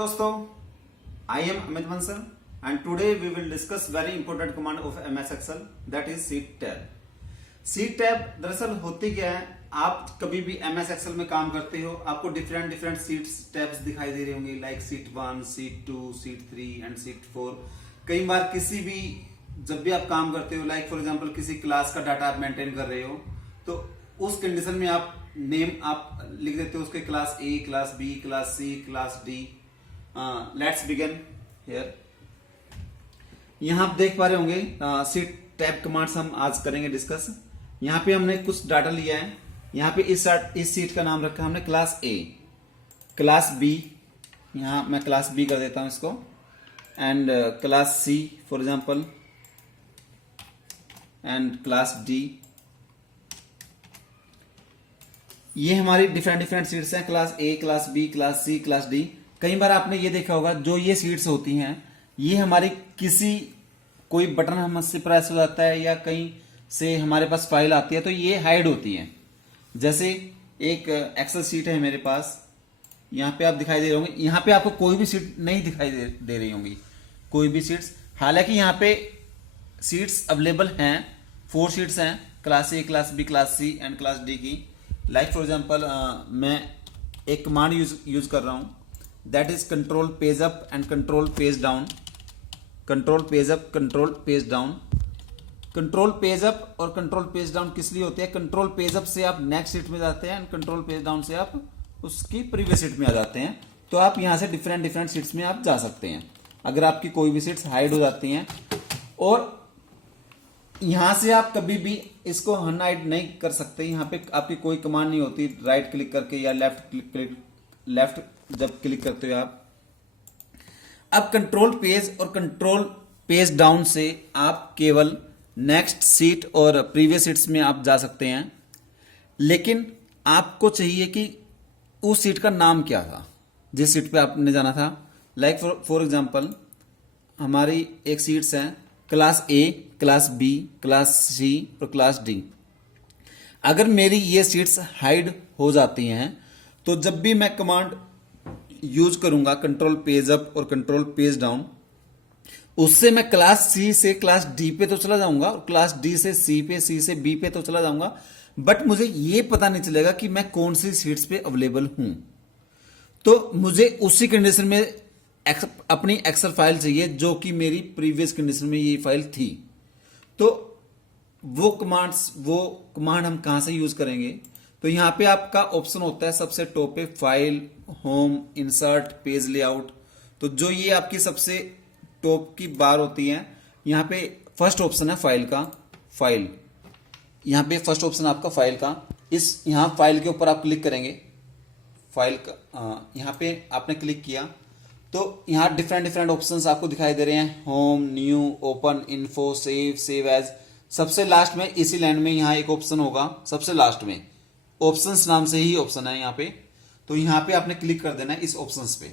दोस्तों, I am Amit Bansal and today we will discuss very important command of MS Excel, that is Sheet Tab. Sheet Tab दरअसल होती क्या है, आप कभी भी MS Excel में काम करते हो, आपको डिफरेंट शीट्स टैब्स दिखाई दे रही होंगी, like sheet 1, sheet 2, sheet 3 and sheet 4। कई बार किसी भी जब भी आप काम करते हो, लाइक फॉर एग्जांपल किसी क्लास का डाटा आप मेंटेन कर रहे हो, तो उस कंडीशन में आप नेम आप लिख देते हो उसके, class A, class B, class C, class D. Let's begin here. यहां आप देख पा रहे होंगे शीट टैब कमांड्स हम आज करेंगे डिस्कस। यहां पे हमने कुछ डाटा लिया है। यहां पे इस शीट का नाम रखा हमने क्लास ए, क्लास बी, यहां मैं क्लास बी कर देता हूं इसको, and class C for example, and class D. ये हमारी डिफरेंट सीट्स हैं, class A, class B, class C, class D. कई बार आपने ये देखा होगा, जो ये सीट्स होती हैं ये हमारी किसी कोई बटन हमसे प्रेस हो जाता है या कहीं से हमारे पास फाइल आती है तो ये हाइड होती है। जैसे एक एक्सेल सीट है मेरे पास, यहाँ पे आप दिखाई दे रहे होंगे, यहाँ पे आपको कोई भी सीट नहीं दिखाई दे रही होंगी, कोई भी सीट्स। हालांकि यहाँ पे सीट्स अवेलेबल हैं, 4 सीट्स हैं, class A, class B, class C and class D की। लाइक फॉर एग्जांपल मैं एक कमांड यूज कर रहा हूं, that is control page up and control page down. Control page up, control page down. Control page up और control page down किस लिए होते हैं? कंट्रोल पेज अप से आप नेक्स्ट सीट में जाते हैं एंड कंट्रोल पेज डाउन से आप उसकी प्रीवियस सीट में आ जाते हैं। तो आप यहां से डिफरेंट सीट्स में आप जा सकते हैं अगर आपकी कोई भी सीट्स हाइड हो जाती हैं। और यहां से आप कभी भी इसको अनहाइड नहीं कर सकते। यहां पे आपकी कोई कमांड नहीं होती, राइट क्लिक करके या लेफ्ट जब क्लिक करते हो आप। अब कंट्रोल पेज और कंट्रोल पेज डाउन से आप केवल नेक्स्ट सीट और प्रीवियस सीट्स में आप जा सकते हैं, लेकिन आपको चाहिए कि उस सीट का नाम क्या था जिस सीट पे आपने जाना था। लाइक फॉर एग्जांपल हमारी एक सीट्स हैं, class A, class B, class C और क्लास डी। अगर मेरी ये सीट्स हाइड हो जाती हैं तो जब भी मैं कमांड यूज करूंगा कंट्रोल पेज अप और कंट्रोल पेज डाउन, उससे मैं क्लास सी से क्लास डी पे तो चला जाऊंगा और क्लास डी से सी पे, सी से बी पे तो चला जाऊंगा, बट मुझे ये पता नहीं चलेगा कि मैं कौन सी सीट्स पे अवेलेबल हूं। तो मुझे उसी कंडीशन में अपनी एक्सेल फाइल चाहिए जो कि मेरी प्रीवियस कंडीशन में ये फाइल थी। तो वो कमांड हम कहां से यूज करेंगे? तो यहां पे आपका ऑप्शन होता है सबसे टॉप पे, file, home, insert, page layout. तो जो ये आपकी सबसे टॉप की बार होती है, यहां पे फर्स्ट ऑप्शन है फाइल का, फाइल। यहां पे फर्स्ट ऑप्शन आपका फाइल का, इस यहां फाइल के ऊपर आप क्लिक करेंगे, फाइल का यहां पे आपने क्लिक किया तो यहां डिफरेंट ऑप्शंस आपको दिखाई दे रहे हैं, home, new, open, info, save as. सबसे लास्ट में इसी लाइन में यहां एक ऑप्शन होगा, सबसे लास्ट में ऑप्शंस नाम से ही ऑप्शन है यहां पे। तो यहां पे आपने क्लिक कर देना है इस ऑप्शंस पे।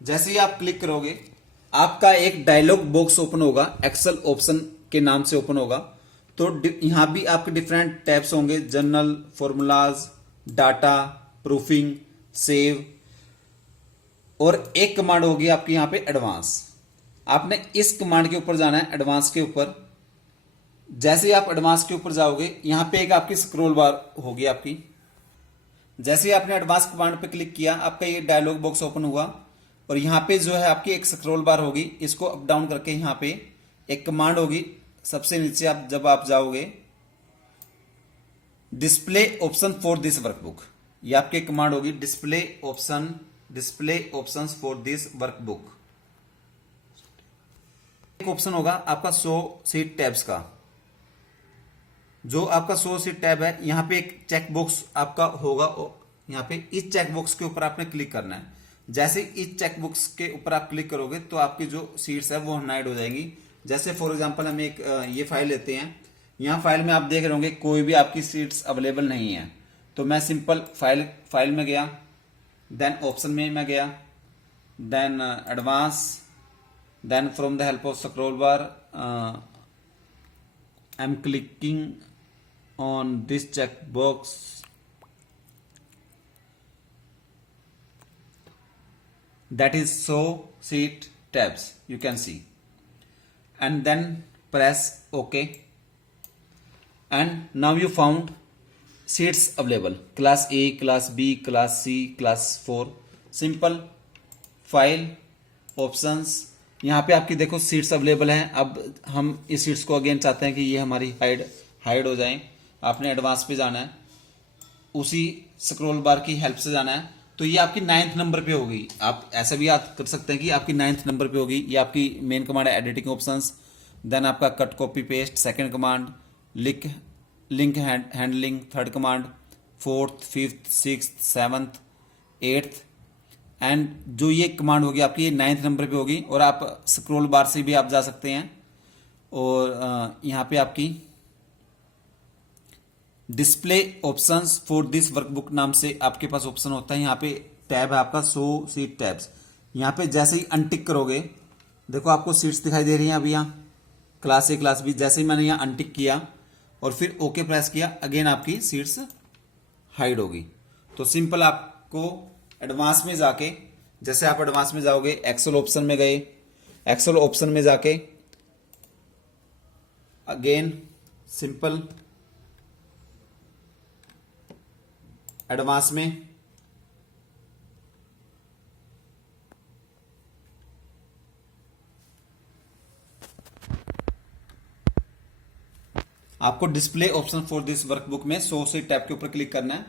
जैसे ही आप क्लिक करोगे आपका एक डायलॉग बॉक्स ओपन होगा, एक्सेल ऑप्शन के नाम से ओपन होगा। तो यहां भी आपके डिफरेंट टैब्स होंगे, general, formulas, data, proofing, save, और एक कमांड होगी आपकी यहां पे एडवांस। आपने इस कमांड के ऊपर जाना है, एडवांस के ऊपर। जैसे ही आप एडवांस के ऊपर जाओगे यहां पे एक आपकी स्क्रॉल बार होगी आपकी। जैसे ही आपने एडवांस कमांड पे क्लिक किया आपका ये डायलॉग बॉक्स ओपन हुआ और यहां पे जो है आपकी एक स्क्रॉल बार होगी। इसको अप डाउन करके यहां पे एक कमांड होगी सबसे नीचे, आप जब आप जाओगे, display option for this workbook. ये आपकी कमांड होगी, display options for this workbook. एक ऑप्शन होगा आपका शो सीट टैब्स का। जो आपका शो सीट टैब है, यहां पे एक चेक बॉक्स आपका होगा, यहां पे इस चेक बॉक्स के ऊपर आपने क्लिक करना है। जैसे इस चेक बॉक्स के ऊपर आप क्लिक करोगे तो आपकी जो सीट्स है वो हाइड हो जाएंगी। जैसे फॉर एग्जांपल हम एक ये फाइल लेते हैं, यहां फाइल में आप देख रहे होंगे कोई भी आपकी सीट्स अवेलेबल नहीं है। तो मैं सिंपल फाइल में गया, देन ऑप्शन में मैं गया, then advance, then from the help of scroll bar I am clicking on this check box that is show sheet tabs, you can see, and then press OK, and now you found sheets available, class A, class B, class C, class 4. Simple file options, यहाँ पे आपकी देखो seats available हैं. अब हम इस seats को again चाहते हैं कि ये हमारी हाइड हो जाए. आपने एडवांस पे जाना है, उसी स्क्रॉल बार की हेल्प से जाना है. तो ये आपकी 9th नंबर पे होगी. आप ऐसा भी याद कर सकते हैं कि आपकी 9th नंबर पे होगी. ये आपकी मेन कमांड है एडिटिंग ऑप्शंस, देन आपका cut copy paste second command, link handling third command, 4th 5th 6th 7th 8th, and जो ये कमांड होगी आपकी ये 9th नंबर पे होगी. और आप स्क्रॉल बार से भी आप जा सकते हैं. और यहाँ पे आपकी display options for this workbook नाम से आपके पास ऑप्शन होता है. यहाँ पे टैब है आपका शो सीट टैब्स. यहाँ पे जैसे ही अनटिक करोगे, देखो आपको सीट्स दिखाई दे रही हैं अभी यहाँ क्लास ए क्लास बी. जैसे ही मैंने यहाँ अनटिक किया और फिर ओके प्रेस किया, अगेन आपकी सीट्स हाइड होगी. तो सिंपल आपको एडवांस में जाके, जैसे आप एडवांस में जाओगे, एक्सेल ऑप्शन में गए, एक्सेल ऑप्शन में जाके अगेन सिंपल एडवांस में आपको display option for this workbook में शो शीट टैब के ऊपर क्लिक करना है.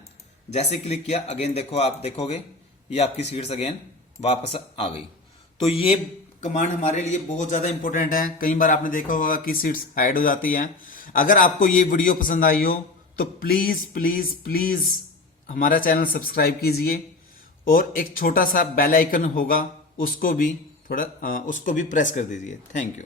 जैसे क्लिक किया, अगेन देखो, आप देखोगे ये आपकी सीट्स अगेन वापस आ गई. तो ये कमांड हमारे लिए बहुत ज्यादा इंपॉर्टेंट है. कई बार आपने देखा होगा कि सीट्स हाइड हो जाती हैं. अगर आपको ये वीडियो पसंद आई हो तो प्लीज प्लीज प्लीज हमारा चैनल सब्सक्राइब कीजिए, और एक छोटा सा बेल आइकन होगा, उसको भी प्रेस कर दीजिए. Thank you.